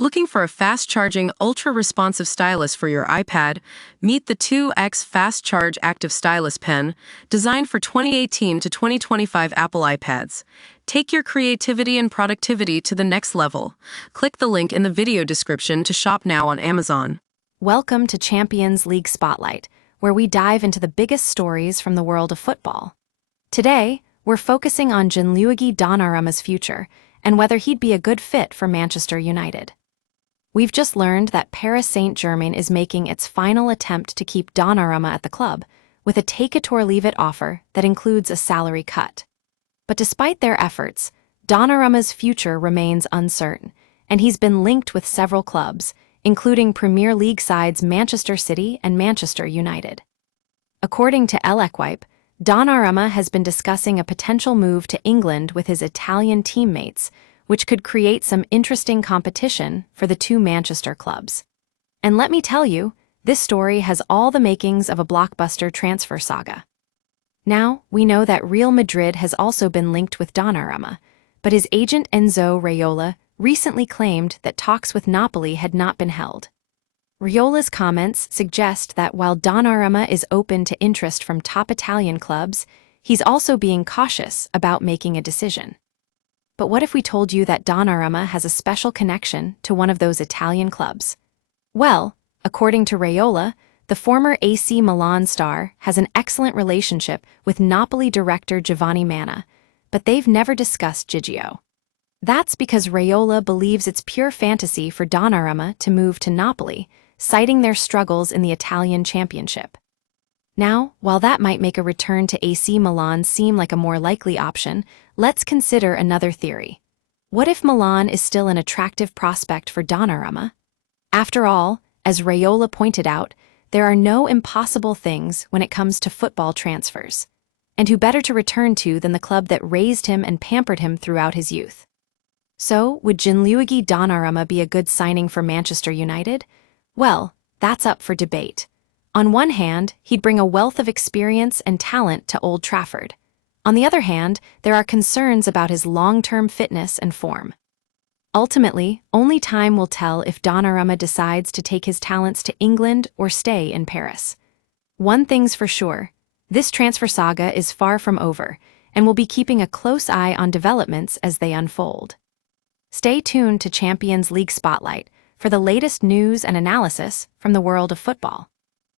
Looking for a fast-charging, ultra-responsive stylus for your iPad? Meet the 2X Fast Charge Active Stylus Pen, designed for 2018 to 2025 Apple iPads. Take your creativity and productivity to the next level. Click the link in the video description to shop now on Amazon. Welcome to Champions League Spotlight, where we dive into the biggest stories from the world of football. Today, we're focusing on Gianluigi Donnarumma's future and whether he'd be a good fit for Manchester United. We've just learned that Paris Saint-Germain is making its final attempt to keep Donnarumma at the club, with a take-it-or-leave-it offer that includes a salary cut. But despite their efforts, Donnarumma's future remains uncertain, and he's been linked with several clubs, including Premier League sides Manchester City and Manchester United. According to L'Equipe, Donnarumma has been discussing a potential move to England with his Italian teammates, which could create some interesting competition for the two Manchester clubs. And let me tell you, this story has all the makings of a blockbuster transfer saga. Now, we know that Real Madrid has also been linked with Donnarumma, but his agent Enzo Raiola recently claimed that talks with Napoli had not been held. Raiola's comments suggest that while Donnarumma is open to interest from top Italian clubs, he's also being cautious about making a decision. But what if we told you that Donnarumma has a special connection to one of those Italian clubs? Well, according to Raiola, the former AC Milan star has an excellent relationship with Napoli director Giovanni Manna, but they've never discussed Gigio. That's because Raiola believes it's pure fantasy for Donnarumma to move to Napoli, citing their struggles in the Italian Championship. Now, while that might make a return to AC Milan seem like a more likely option, let's consider another theory. What if Milan is still an attractive prospect for Donnarumma? After all, as Raiola pointed out, there are no impossible things when it comes to football transfers. And who better to return to than the club that raised him and pampered him throughout his youth? So, would Gianluigi Donnarumma be a good signing for Manchester United? Well, that's up for debate. On one hand, he'd bring a wealth of experience and talent to Old Trafford. On the other hand, there are concerns about his long-term fitness and form. Ultimately, only time will tell if Donnarumma decides to take his talents to England or stay in Paris. One thing's for sure, this transfer saga is far from over, and we'll be keeping a close eye on developments as they unfold. Stay tuned to Champions League Spotlight for the latest news and analysis from the world of football.